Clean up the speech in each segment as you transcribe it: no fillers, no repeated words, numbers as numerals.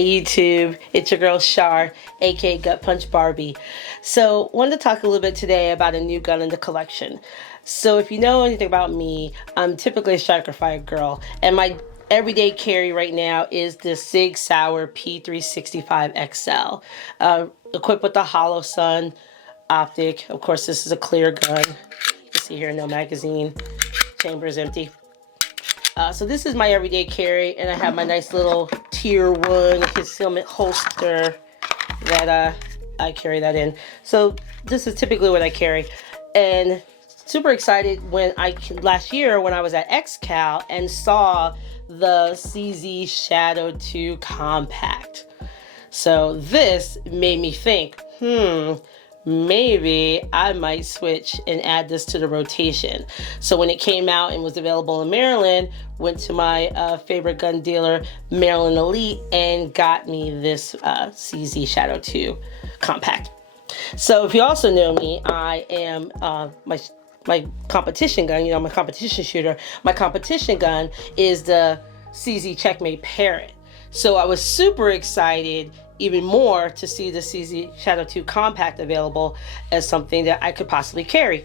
Hey YouTube, it's your girl Shar, aka GutPunchBarbie. So, wanted to talk a little bit today about a new gun in the collection. So, if you know anything about me, I'm typically a striker fire girl, and my everyday carry right now is the Sig Sauer P365 XL, equipped with the Hollow Sun optic. Of course, this is a clear gun. You see here, no magazine, chamber is empty. So this is my everyday carry, and I have my nice little tier 1 concealment holster that I carry that in. So this is typically what I carry, and super excited when last year when I was at XCal and saw the CZ Shadow 2 Compact. So this made me think, maybe I might switch and add this to the rotation. So when it came out and was available in Maryland, went to my favorite gun dealer, Maryland Elite, and got me this CZ Shadow 2 Compact. So if you also know me, I am my competition gun, you know, my competition shooter. My competition gun is the CZ Checkmate Parrot. So I was super excited even more to see the CZ Shadow 2 Compact available as something that I could possibly carry.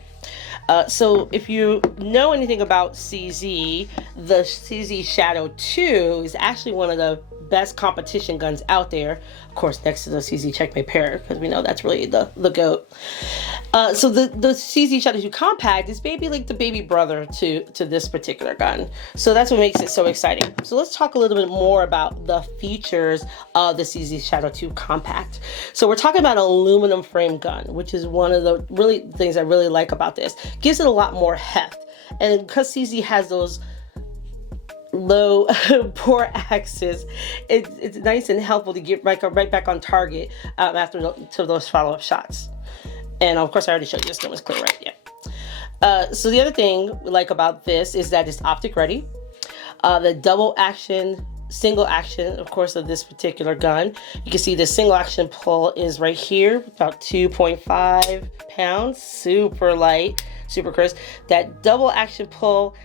So if you know anything about CZ, the CZ Shadow 2 is actually one of the best competition guns out there. Of course, next to the CZ Checkmate Parrot, because we know that's really the GOAT. So the CZ Shadow 2 Compact is maybe like the baby brother to this particular gun. So that's what makes it so exciting. So let's talk a little bit more about the features of the CZ Shadow 2 Compact. So we're talking about an aluminum frame gun, which is one of the things I really like about this. Gives it a lot more heft. And because CZ has those low port axis, it's nice and helpful to get right back on target after those follow-up shots. And of course, I already showed you this gun was clear, right? Yeah. So the other thing we like about this is that it's optic ready. The double action, single action, of course, of this particular gun. You can see the single action pull is right here, about 2.5 pounds, super light, super crisp. That double action pull,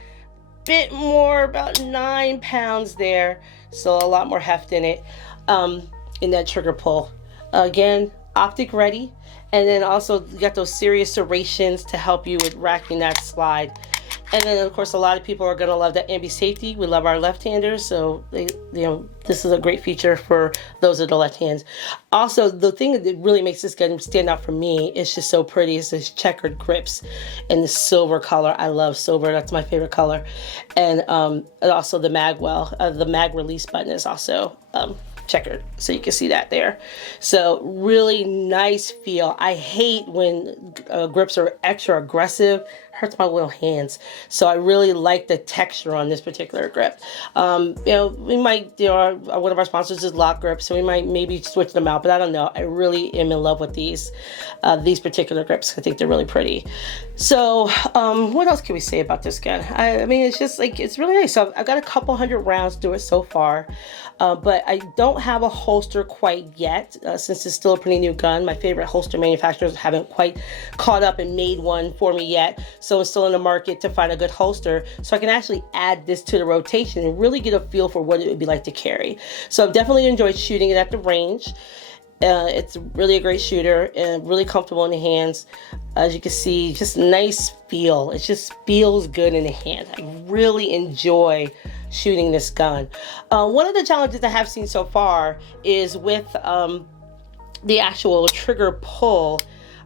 bit more, about 9 pounds there, so a lot more heft in it, in that trigger pull. Again, optic ready, and then also you got those serious serrations to help you with racking that slide. And then of course a lot of people are going to love that ambi safety. We love our left-handers, so this is a great feature for those of the left hands. Also, the thing that really makes this gun stand out for me is just so pretty is this checkered grips and the silver color. I love silver, that's my favorite color. And also the mag the mag release button is also checkered, so you can see that there. So really nice feel. I hate when grips are extra aggressive. Hurts my little hands. So I really like the texture on this particular grip. We might, one of our sponsors is Lock Grip, so we might maybe switch them out, but I don't know. I really am in love with these particular grips. I think they're really pretty. So what else can we say about this gun? I mean, it's just like, it's really nice. So I've got a couple hundred rounds to it so far, but I don't have a holster quite yet, since it's still a pretty new gun. My favorite holster manufacturers haven't quite caught up and made one for me yet. So I'm still in the market to find a good holster so I can actually add this to the rotation and really get a feel for what it would be like to carry. So I've definitely enjoyed shooting it at the range. It's really a great shooter and really comfortable in the hands. As you can see, just nice feel. It just feels good in the hand. I really enjoy shooting this gun. One of the challenges I have seen so far is with the actual trigger pull.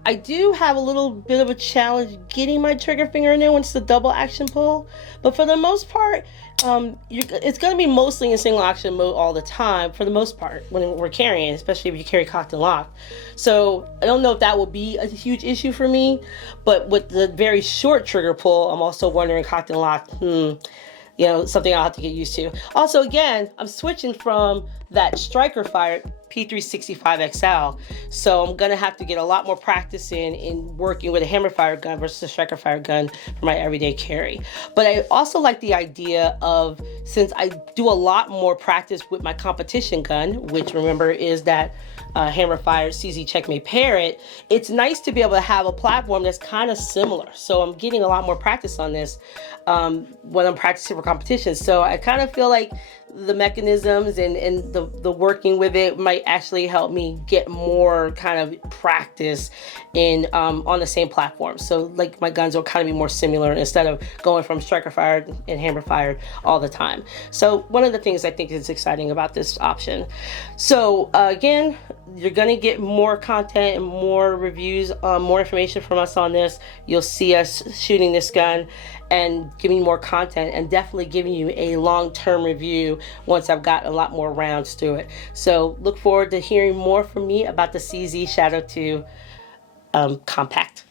I do have a little bit of a challenge getting my trigger finger in there when it's the double action pull, but for the most part, it's going to be mostly in single action mode all the time for the most part when we're carrying, especially if you carry cocked and locked. So I don't know if that will be a huge issue for me, but with the very short trigger pull, I'm also wondering cocked and locked, something I'll have to get used to. Also, again, I'm switching from that striker fire P365 XL, so I'm gonna have to get a lot more practice in working with a hammer fire gun versus a striker fire gun for my everyday carry. But I also like the idea of since I do a lot more practice with my competition gun, which remember is that hammer fired CZ Checkmate Parrot, it's nice to be able to have a platform that's kind of similar. So I'm getting a lot more practice on this when I'm practicing for competitions. So I kind of feel like the mechanisms and the working with it might actually help me get more kind of practice in on the same platform. So like my guns will kind of be more similar instead of going from striker fired and hammer fired all the time. So one of the things I think is exciting about this option. So again, you're gonna get more content and more reviews, more information from us on this. You'll see us shooting this gun and giving more content, and definitely giving you a long-term review once I've got a lot more rounds to it. So look forward to hearing more from me about the CZ Shadow 2 Compact.